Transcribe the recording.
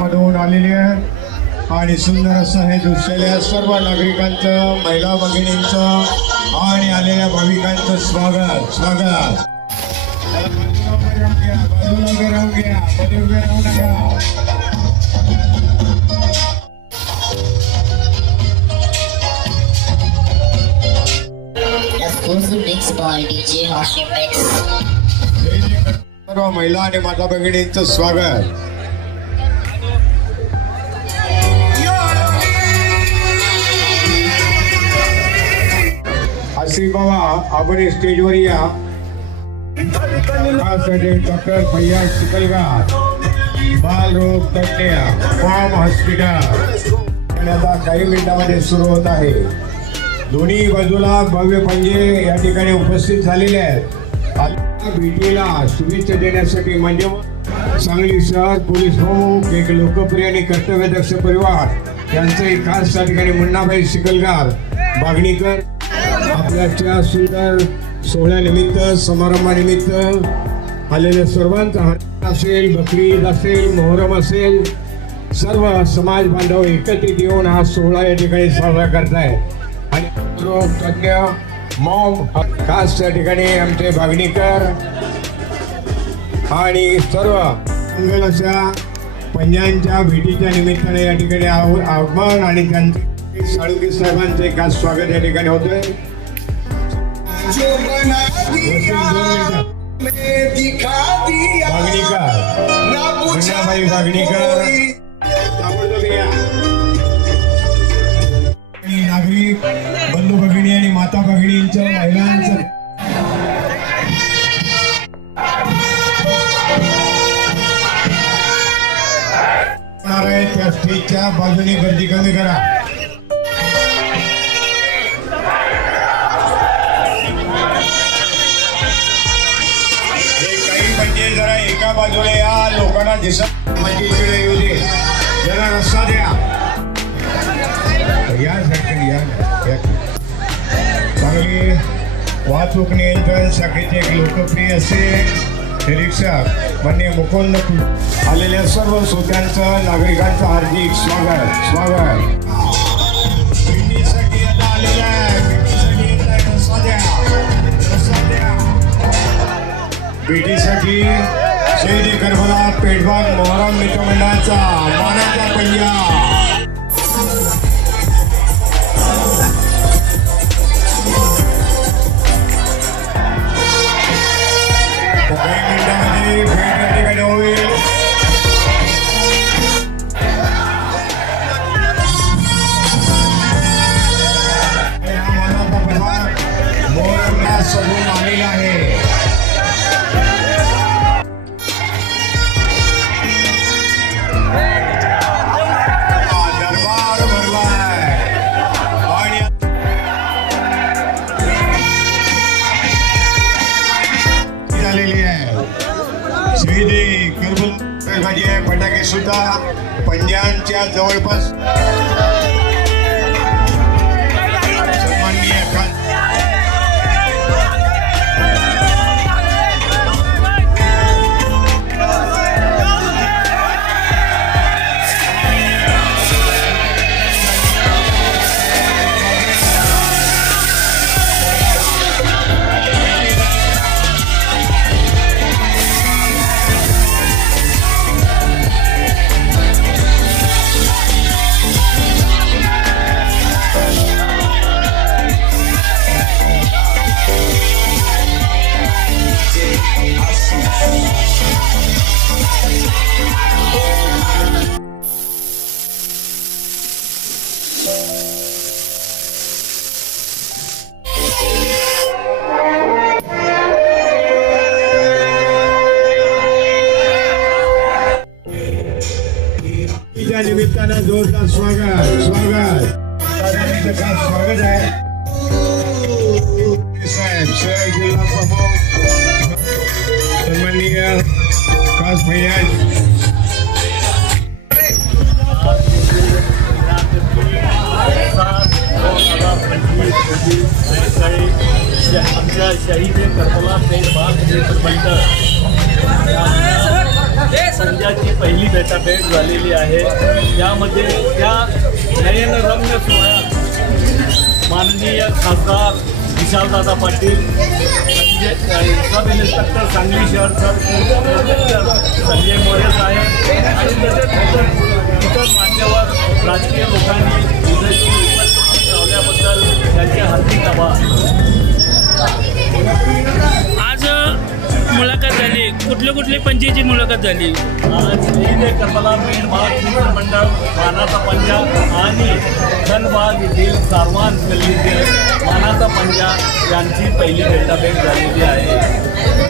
मधून आलेले आणि सुंदर असं हे दुसऱ्या सर्व नागरिकांचं, महिला भगिनींचं आणि आलेल्या भाविकांचं स्वागत स्वागत. सर्व महिला आणि माता भगिनींचं स्वागत. आसिफ बाबा आपण स्टेजवर या. डॉक्टर फैयाज चिखलगार, बालरोग तज्ञ, फॉर्म हॉस्पिटल आता काही मिनिटांमध्ये सुरू होत आहे. दोन्ही बाजूला भव्य पंजे या ठिकाणी उपस्थित झालेले आहेत. भेटीला शुभेच्छा देण्यासाठी म्हणजे सांगली शहर पोलीस प्रमुख, एक लोकप्रिय आणि कर्तव्यदक्ष परिवार यांचे खास त्या ठिकाणी मुन्नाबाई चिखलगार बागणीकर आपल्याच्या सुंदर सोहळ्यानिमित्त, समारंभानिमित्त आलेल्या सर्वांचा हज असेल, बकरीद असेल, मोहरम असेल, सर्व समाज बांधव एकत्रित येऊन हा सोहळा या ठिकाणी साजरा करताय. आणि रोग तज्ञ मॉम खास त्या ठिकाणी आमचे बागणीकर आणि सर्व मंगल अशा पंजांच्या भेटीच्या निमित्ताने या ठिकाणी आगमन आणि त्यांचे साळुंके साहेबांचे खास स्वागत या ठिकाणी होतंय. मुन्नाबाई बागणीकर, नागरिक बंधू भगिनी आणि माता भगिनींचं, महिलांचं त्या स्टेजच्या बाजूने गर्दी कमी करा. जरा एका बाजूला या, लोकांना दिसत म्हणजे इकडे येऊ दे, जरा रस्ता द्या. या चांगली वाहतूक नियंत्रण शाखेचे एक लोकप्रिय असे निरीक्षक माननीय मुकुंद आलेल्या सर्व श्रोत्यांचं, नागरिकांचं हार्दिक स्वागत स्वागत. भेटीसाठी आता आलेला आहे, भेटीसाठी शहीद करबला पेठबाग मोहरम मित्रमंडळाचा मानाचा पंजा. काही मिनिटांमध्ये भेट या ठिकाणी होईल. मानाचा प्रभाग मोहरमला सजून आलेला आहे. फटाके सुद्धा पंजांच्या जवळपास सन्माननीय निमित्तानं जोरदार स्वागत स्वागत स्वागत आहे. साहेब शहर जिल्हा प्रमुख सन्माननीय खास फैयाज या शहीद करबला पेठ बाग मित्रमंडळ संध्याची पहिली भेटाभेट झालेली आहे। यामध्ये त्या नयनरम्य सोहळ्यात माननीय खासदार विशालदादा पाटील, सब इन्स्पेक्टर सांगली शहर संजय मोरे साहेब आणि तसेच इतर मान्यवर राजकीय लोकांनी उपस्थिती लावल्याबद्दल त्यांचे हार्दिक आभार। आज मुलाखत झाली, कुठली पंचायतीची मुलाखत झाली? आज शहीद करबला पेठ बाग मित्रमंडळ मानाचा पंजा आणि धनबाद येथील सारवान गल्लीतील मानाचा पंजा यांची पहिली भेटाभेट झालेली आहे।